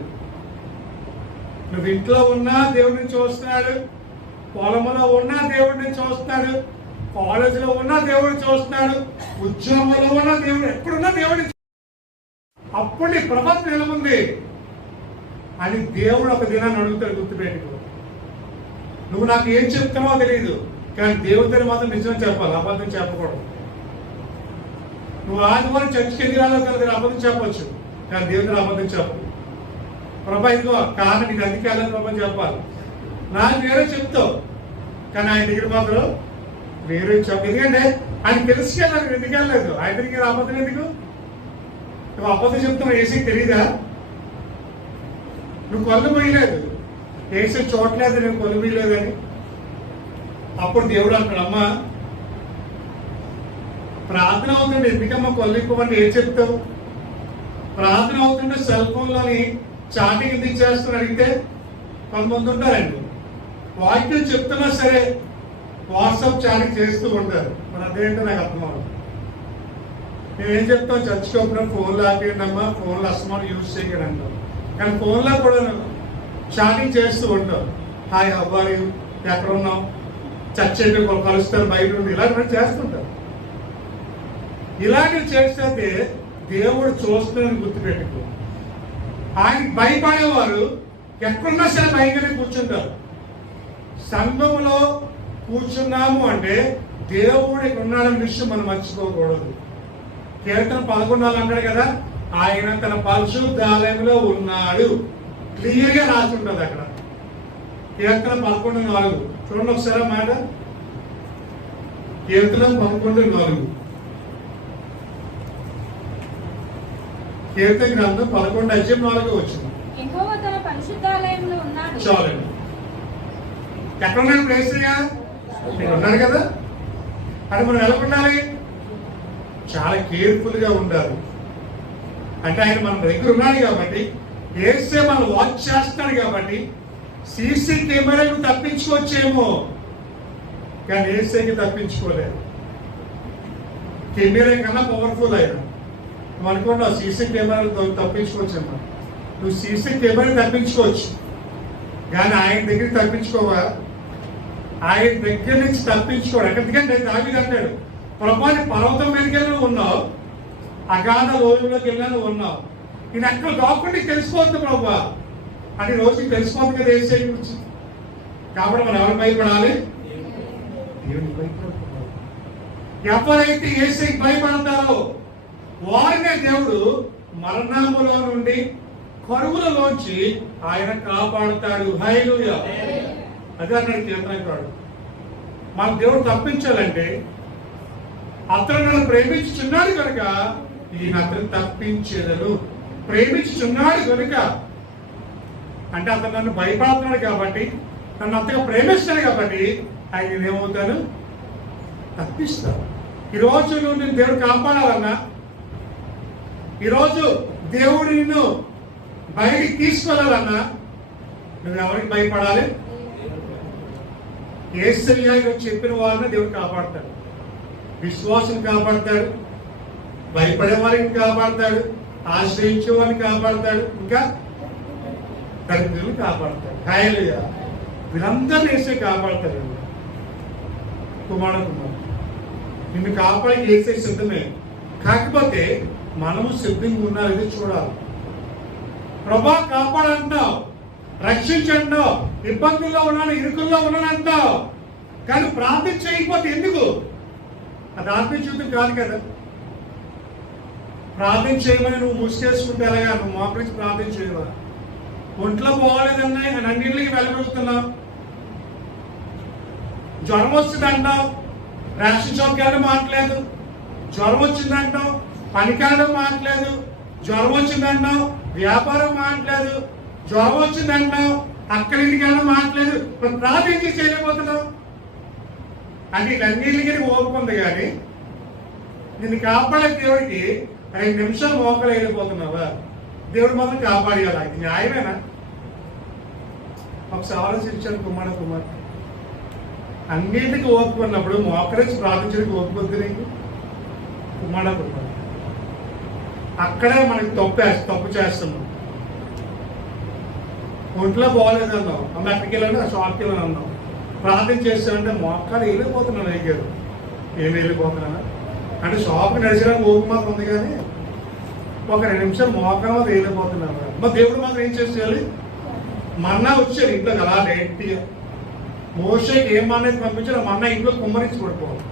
నువ్వు ఇంట్లో ఉన్నా దేవుడిని చూస్తున్నాడు, పొలంలో ఉన్నా దేవుడిని చూస్తున్నాడు, కాలేజీలో ఉన్నా దేవుడిని చూస్తున్నాడు, ఉద్యోగంలో ఉన్నా దేవుడు, ఎక్కడున్నా దేవుడిని. అప్పుడు నీ ప్రవర్తన ఎలా ఉంది అని దేవుడు ఒక దినాన్ని అడుగుతాడు. గుర్తుపెట్టుకో. నువ్వు నాకు ఏం చెప్తావో తెలియదు, కానీ దేవుడిని మాత్రం నిజం చెప్పాలి, అబద్ధం చెప్పకూడదు. నువ్వు ఆదివారం చర్చికి ఎందుకు రాలో కదా అబద్ధం చెప్పొచ్చు, కానీ దేవుడిని అబద్ధం చెప్పు. ప్రభా ఇదిగో కారణం నీకు అందుకే వెళ్ళాలి ప్రభా చెప్పాలి. నాకు వేరే చెప్తావు, కానీ ఆయన దగ్గర మాత్రం వేరే చెప్పు. ఎందుకంటే ఆయన తెలుసుకెళ్ళాలి, ఎందుకు వెళ్ళలేదు ఆయన దగ్గర. అబద్ధం ఎందుకు? నువ్వు అబద్ధం చెప్తున్నావు, ఏసీకి తెలీదా? నువ్వు కొల్లు పోయలేదు, ఏసీ చూడలేదు, నేను కొల్లు పోయలేదని. అప్పుడు దేవుడు అంటాడు, అమ్మా ప్రార్థన అవుతుండే ఎందుకమ్మా కొల్లు ఇప్పమని ఏం చెప్తావు? ప్రార్థన అవుతుంటే సెల్ ఫోన్లోని చాటింగ్ ఎందుకు చేస్తున్నా అడిగితే కొంతమంది ఉంటారండి, వాక్యం చెప్తున్నా సరే వాట్సాప్ చాటింగ్ చేస్తూ ఉంటారు. మరి అదేంటో నాకు అర్థం అవ్వదు. నేనేం చెప్తాం, చర్చికి వచ్చిన ఫోన్లో ఆపేయండి అమ్మా, ఫోన్లో అసమానం యూజ్ చేయకండి అంటాం. కానీ ఫోన్లో కూడా చాటింగ్ చేస్తూ ఉంటాం. హాయ్ అబ్బాయి ఎక్కడ ఉన్నాం, చర్చ్ అయితే కలుస్తారు, బయట ఉండి ఇలాంటివి చేస్తుంటారు. ఇలాంటివి చేస్తే దేవుడు చూస్తున్నాడని గుర్తుపెట్టుకో. ఆయనకి భయపడేవారు ఎక్కడున్నా సరే భయంగానే కూర్చుంటారు. సంఘంలో కూర్చున్నాము అంటే దేవుడు ఇక్కడ ఉన్నాడని విషయం మనం మర్చిపోకూడదు. కీర్తన 11 అంటాడు కదా, ఆయన తన పరిశుద్ధాలయంలో ఉన్నాడు. క్లియర్ గా రాసి ఉంటుంది అక్కడ. కీర్తన 11:4 చూడండి ఒకసారి మాట. కీర్తన 11:4. కీర్తన గ్రంథం 11:4 వచ్చింది. యెహోవా తన పరిశుద్ధాలయంలో ఉన్నాడు. చాలండి. ఎక్కడ ఉన్నాడు? ప్లేస్గా మీరు ఉన్నారు కదా. అది మనం ఎలా ఉండాలి? చాలా కేర్ఫుల్ గా ఉండాలి. అంటే ఆయన మన దగ్గర ఉన్నాడు కాబట్టి, ఏసే మనం వాచ్ చేస్తున్నాడు కాబట్టి సీసీ కెమెరాకు తప్పించుకోవచ్చేమో, కానీ ఏసేకి తప్పించుకోలేదు. కెమెరా కన్నా పవర్ఫుల్ ఆయన. నువ్వు అనుకోండి సీసీ కెమెరాలు తప్పించుకోవచ్చేమో. నువ్వు సీసీ కెమెరా తప్పించుకోవచ్చు, కానీ ఆయన దగ్గర తప్పించుకోవా? ఆయన దగ్గర నుంచి తప్పించుకోడు. ఎందుకంటే దావీదు అంటాడు, ప్రభాని పర్వతం మీదకి వెళ్ళి ఉన్నావు, అగాధ లోయలోకి వెళ్ళాను ఉన్నావు, నేను అక్కడ కాకుండా తెలిసిపోతుంది ప్రభా అని. రోజు తెలిసిపోతుంది కదా ఏసై గురించి. కాబట్టి మనం ఎవరు భయపడాలి? దేవునికి భయపడాలి. ఎవరైతే ఏసైకి భయపడతారో వారినే దేవుడు మరణములో నుండి, కరువులలోంచి ఆయన కాపాడుతాడు. హల్లెలూయా. అదే అన్నాడు కీర్తనకారుడు. మన దేవుడు తప్పించాలంటే అతను నన్ను ప్రేమించుచున్నాడు కనుక ఈయన అతను తప్పించేదను. ప్రేమించుచున్నాడు కనుక అంటే అతను నన్ను భయపడుతున్నాడు కాబట్టి, నన్ను అంతగా ప్రేమిస్తాడు కాబట్టి ఆయన ఏమవుతాను? తప్పిస్తాడు. ఈరోజు నువ్వు నేను దేవుడు కాపాడాలన్నా, ఈరోజు దేవుడు నిన్ను బయటికి తీసుకెళ్ళాలన్నా నువ్వు ఎవరికి భయపడాలి? యేసయ్య చెప్పిన వాళ్ళని దేవుడు కాపాడతాడు. విశ్వాసం కాపాడతాడు, భయపడే వారిని కాపాడతాడు, ఆశ్రయించే వారిని కాపాడతాడు, ఇంకా దరిద్రులను కాపాడతాడు. హల్లెలూయా. వీరందరినీ యేసే కాపాడతాడు. కుమారుడు నిన్ను కాపాడి యేసే సిద్ధమే. కాకపోతే మనము సిద్ధంగా ఉన్నారని చూడాలి. ప్రభా కాపాడంటావు, రక్షించండి, ఇబ్బందుల్లో ఉన్నాను, ఇరుకుల్లో ఉన్నాను అంటావు, కానీ ప్రార్థన చేయకపోతే ఎందుకు? అది ఆత్మీయ జీవితం కాదు కదా. ప్రార్థన చేయమని నువ్వు ముసుకేసుకుంటే ఎలాగా? నువ్వు మా గురించి ప్రార్థన చేయవా? ఒంట్లో పోవాలేదన్నాయి అని అన్నింటికి వెళ్ళగలుగుతున్నావు, జ్వరం వచ్చిందంటావు, రేషన్ షాప్కి వెళ్ళడం మాట్లేదు. జ్వరం వచ్చిందంటావు, పనికి వెళ్ళడం మాట్లేదు. జ్వరం వచ్చిందంటావు, వ్యాపారం మాట్లేదు. జ్వరం వచ్చిందంటావు, అక్కడి ఇంటికి వెళ్ళడం మాట్లేదు. మరి ప్రార్థన చేయలేకపోతున్నావు అంటే ఇవన్నిటికీ ఓపుకుంది. కానీ నిన్ను కాపాడే దేవుడికి 5 నిమిషాలు మోకలు వెళ్ళిపోతున్నావా? దేవుడు మాత్రం కాపాడేయాలి. ఇది న్యాయమేనా? ఒకసారి ఆలోచించాను. కుమార్ అన్నిటికీ ఓపుకున్నప్పుడు మోకరించి ప్రార్థించడానికి ఓపుకొద్దు నీకు. కుమార్ అక్కడే మనకి తప్పు చేస్తున్నాం. ఒంట్లో బాగోలేదన్నాం, అక్కడికి వెళ్ళాను, ఆ షాప్కి వెళ్ళాను అన్నాం. ప్రార్థన చేస్తామంటే మోకాలు వెళ్ళిపోతున్నాను. అయ్యారు ఏం వెళ్ళిపోతున్నా అంటే షాప్కి నడిచడానికి ఓపు మాత్రం ఉంది, కానీ ఒక 2 నిమిషాలు మోకాలు మాత్రం వెళ్ళిపోతున్నాను. మరి దేవుడు మాత్రం ఏం చేసేయాలి? మన్నా వచ్చారు ఇంట్లో అలా డైరెక్ట్గా. మోషేకి ఏం మన్నా పంపించారు, మన్నా ఇంట్లో కుమ్మరించి పడిపోవాలి.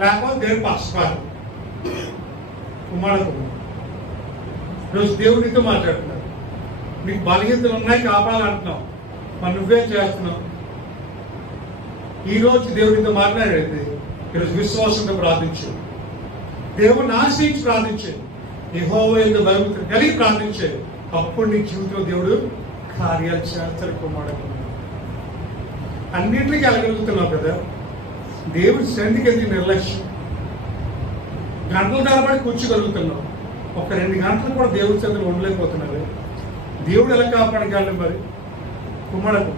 లేకపోతే దేవుడు పక్షపాతం. కుమారుడు ఈరోజు దేవుడితో మాట్లాడుతున్నారు. నీకు బలహీనతలు ఉన్నాయి, కాపాడాలంటున్నావు, మరి నువ్వేం చేస్తున్నావు? ఈరోజు దేవుడితో మాట్లాడేది ఈరోజు విశ్వాసంతో ప్రార్థించు. దేవుడిని ఆశ్రయించి ప్రార్థించు. యెహోవా యందు భయభక్తులు కలిగి ప్రార్థించే. అప్పుడు నీ జీవితంలో దేవుడు కార్యాలు చేస్తారు. కుమారుడు అన్నింటికి వెళ్ళగలుగుతున్నావు కదా. దేవుడి శ్రద్ధకి ఎందుకు నిర్లక్ష్యం? గంటల తరబడి కూర్చోగలుగుతున్నావు, ఒక 2 గంటలు కూడా దేవుడి శ్రద్ధలు ఉండలేకపోతున్నావు. దేవుడు ఎలా కాపాడగలడు? మరి కుమారుడు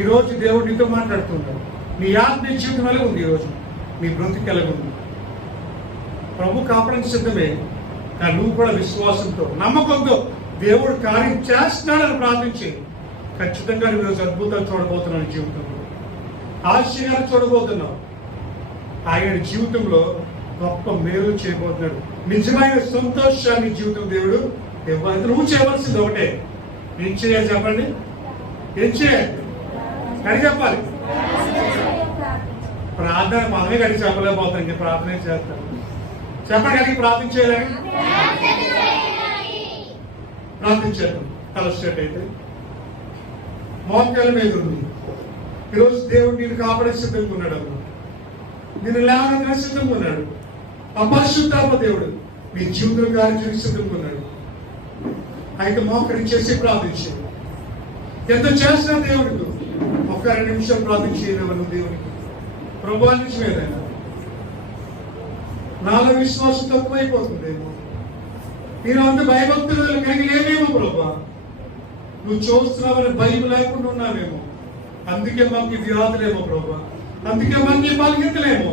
ఈరోజు దేవుడు నీతో మాట్లాడుతున్నాడు. నీ ఆత్మీయ జీవితం ఎలా ఉంది? ఈరోజు నీ బ్రతుకు ఎలా ఉంది? ప్రభు కాపాడడానికి సిద్ధమే, కానీ నువ్వు కూడా విశ్వాసంతో నమ్మకంతో దేవుడు కార్యం చేస్తున్నాడని ప్రార్థించి ఖచ్చితంగా నువ్వు ఈరోజు అద్భుతాలు చూడబోతున్నావు. జీవితంలో ఆశ్చర్యాలు చూడబోతున్నావు. ఆయన జీవితంలో గొప్ప మేలు చేయబోతున్నాడు. నిజమైన సంతోషాన్ని జీవితం దేవుడు ఇవ్వాలి. నువ్వు చేయవలసింది ఒకటే. ఏం చేయాలి చెప్పండి? ఏం చేయాలి? కడి చెప్పాలి. ప్రార్థన మనమే కడిగి చెప్పలేకపోతాం. ఇంకా ప్రార్థన చేస్తాను చెప్పండి. కడిగి ప్రార్థన చేయాలని ప్రార్థించాను. కలస్టేట్ అయితే మోకాల మీద ఉంది. ఈరోజు దేవుడు నేను కాపాడే సిద్ధంగా ఉన్నాడు. నేను లేవనెత్తిన సిద్ధంగా ఉన్నాడు. అపరిశుద్ధాత్మ దేవుడు నీ జీవితం కార్యం సిద్ధంగా ఉన్నాడు. అయితే మోకరించేసి ప్రార్థించే. ఎంత చేసిన దేవుడికి ఒక 2 నిమిషాలు ప్రార్థించేయలేవను దేవునికి. ప్రభా నిజమేదైనా నాలో విశ్వాసం తక్కువైపోతుందేమో, నేను అంత భయభక్తులు కలిగి లేవేమో ప్రభా. నువ్వు చూస్తున్నావని భయం లేకుండా ఉన్నావేమో. అందుకే మాకు వ్యాధులేమో ప్రభా. అందుకే మాకు బలహీనతలేమో.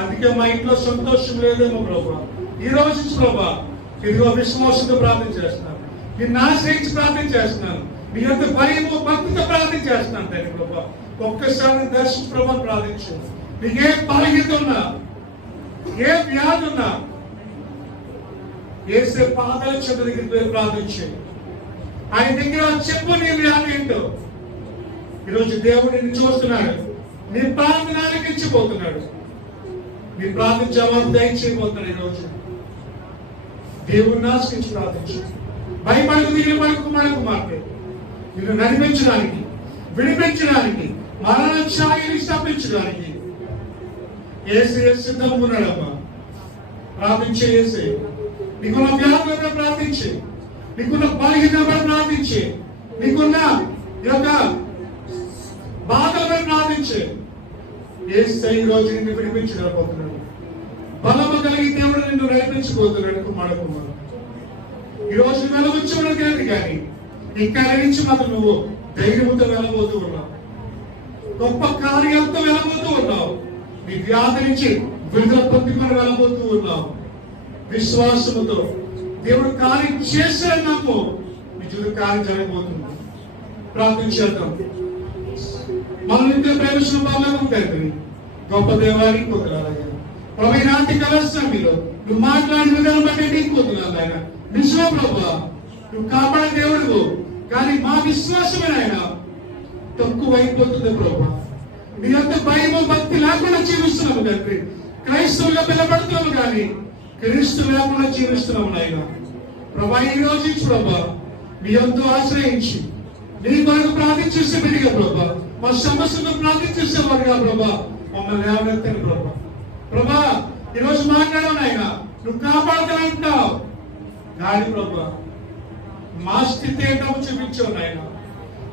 అందుకే మా ఇంట్లో సంతోషం లేదేమో ప్రభా. ఈ రోజు ప్రభా ఇదిగో విశ్వాసంతో ప్రార్థన చేస్తున్నాను. నిన్ను ఆశ్రయించి ప్రార్థన చేస్తున్నాను. నీ యొక్క భయము భక్తితో ప్రార్థన చేస్తున్నాను. తండ్రి ప్రభా ఒక్కసారి దర్శించి ప్రభా ప్రార్థించు. నీకే బలహీనత ఉన్నా, ఏ వ్యాధి ఉన్నా ఏసే పాదాల చెంత దగ్గరికి ప్రార్థించు. ఆయన దగ్గర చెప్పు నీ వ్యాధి ఏంటో. ఈరోజు దేవుడు నిన్ను చూస్తున్నాడు. నీ ప్రార్థన ఆలకించిపోతున్నాడు. నీ ప్రార్థన జవాబు దయచేయబోతున్నాడు. ఈరోజు దేవుడిని ఆశ్రయించి ప్రార్థించు. భయపడకు, దిగులు పడకు, మనకు మాటే నిన్ను నడిపించడానికి, విడిపించడానికి, మరణ ఛాయని స్థాపించడానికి ఏసే సిద్ధంగా ఉన్నాడమ్మా. ప్రార్థించే ఏసే. నీకున్న వ్యాధులను ప్రార్థించే, నీకున్న బలహీనతను ప్రార్థించే, నీకున్న యొక్క బాధలను ప్రార్థించే. ఏసే ఈ రోజు నిన్ను విడిపించగలపోతున్నాడు. బలము కలిగి దేవుడు నిన్ను నడిపించబోతున్నాడు. కుమారుడు ఈ రోజు వెళ్ళవచ్చున్నది కానీ ఇక్కడ నుంచి మాకు నువ్వు ధైర్యంతో వెళ్ళబోతూ ఉన్నావు. గొప్ప కార్యాలతో వెళ్ళబోతూ ఉన్నావు. నీ వ్యాధి నుంచి విడుదల పొందుకొని వెళ్ళబోతూ ఉన్నావు. విశ్వాసముతో దేవుడు కార్యం చేశాడు. నాకు నిజంగా కార్యం జరగబోతుంది. ప్రార్థన చేద్దాం. మనం ఇంట్లో ప్రేమించిన బాగా తండ్రి, గొప్ప దేవానికి కుదరాలి. ప్రభు నాటి కలస్వామిలో నువ్వు మాట్లాడిన విధానం బట్టి నీకు కుదరాలి. ఆయన విశ్వ ప్రభా నువ్వు కాపాడే దేవుడు, కానీ మా విశ్వాసమే ఆయన తక్కువ అయిపోతుంది ప్రభా. నీ యొక్క భయము భక్తి లేకుండా జీవిస్తున్నాము తండ్రి. క్రైస్తవులుగా పిలబడుతున్నాము కానీ క్రీస్తు లేకుండా జీవిస్తున్నాము నాయన. ప్రభా ఈ రోజు ప్రభా నీ ఎంతో ఆశ్రయించి నీ కొరకు ప్రార్థించేసి పెరిగా ప్రభా మా సమస్యను ప్రార్థించేసేవారుగా ప్రభా మమ్మల్ని లేవనెత్తండి ప్రభా. ప్రభా ఈరోజు మాట్లాడవు నాయన, నువ్వు కాపాడుతానంటున్నావు కానీ ప్రభా మా స్థితి ఏంటో చూపించావు నాయన.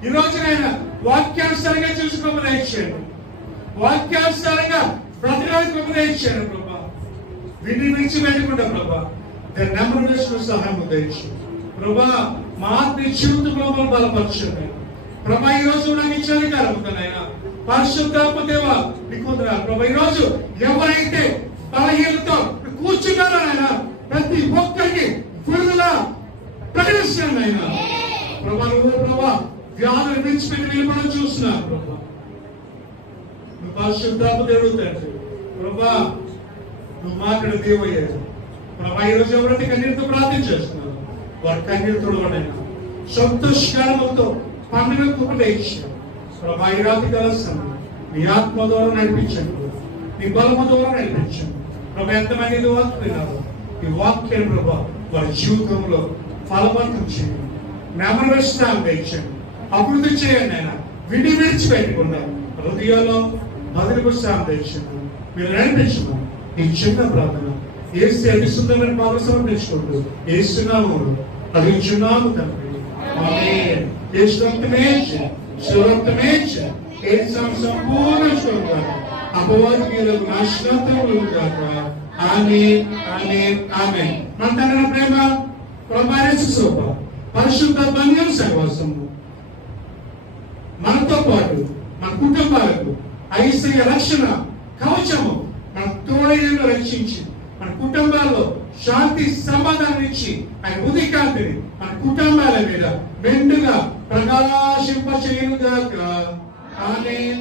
ఈరోజు నాయన వాక్యానుసారంగా చూసుకోమని దయచేయండి, వాక్యానుసారంగా బ్రతకడానికి ఉపదేశించాను ప్రభా. వీటిని విడిచిపెట్టకుండా ప్రభా దాని నెమ్మది సహాయం దయచు ప్రభా. మా ఆత్మీయ జీవితంలో మమ్మల్ని బలపరచండి ప్రభా. ఈ రోజు నాకు ఇచ్చిన అధికారం ఉందనైనా పరిశుద్ధాత్మ దేవా నీకు వందనాలు ప్రభా. ఈ రోజు ఎవరైతే బలహీనతో కూర్చున్నారో ఆయన ప్రతి ఒక్కరికి విడుదల ప్రకటిస్తున్నాను ఆయన ప్రభా. నువ్వు ప్రభా వ్యాధులు విడిచిపెట్టి నిలబడి చూస్తున్నాను ప్రభా. నువ్వు పరిశుద్ధాత్మ దేవుడు తండ్రి ప్రభా. నువ్వు మాట్లాడే దేవయ్యాడు ప్రభా. ఈ రోజు ఎవరైతే కన్నీరుతో ప్రార్థన చేస్తున్నారు వారి కన్నీరు తొడవడైనా సంతోషకరముతో పండుగకు ఉపదేశించారు ప్రభా. ఈ రాత్రి కలస్తాను నీ ఆత్మ ద్వారా నడిపించండి, నీ బలము ద్వారా నడిపించండి ప్రభా. ఎంతమంది వాక్యాలు ఈ వాక్యం ప్రభా వారి జీవితంలో ఫలవంతం చేయండి, నెమ్మది విశ్రాంతి తెచ్చండి, అభివృద్ధి చేయండి ఆయన. విడిచిపెట్టకుండా హృదయంలో మొదటి విశ్రాంతి తెచ్చండి, మీరు నడిపించమని ఈ చిన్న ప్రార్థన ఏసు అతి సుందరమైన పాత్ర సమర్పించుకుంటూ ఏసునామములో అడిగించున్నాము తండ్రి. ఆమేన్. యేసు రక్తమే శివరక్తమే సంపూర్ణ అపవాదికి నాశనంతో కాక. ఆమేన్ ఆమేన్ ఆమేన్. మన తండ్రి ప్రేమ ప్రభావ పరిశుద్ధ బంధం సహవాసము మనతో పాటు మన కుటుంబాలకు ఐశ్వర్య రక్షణ కవచము మన తోడైన రక్షించి మన కుటుంబాల్లో శాంతి సమాధానం ఇచ్చి ఆయన ఉదయకాంతిని మన కుటుంబాల మీద మెండుగా ప్రకాశింప చేయుగాక. ఆమేన్.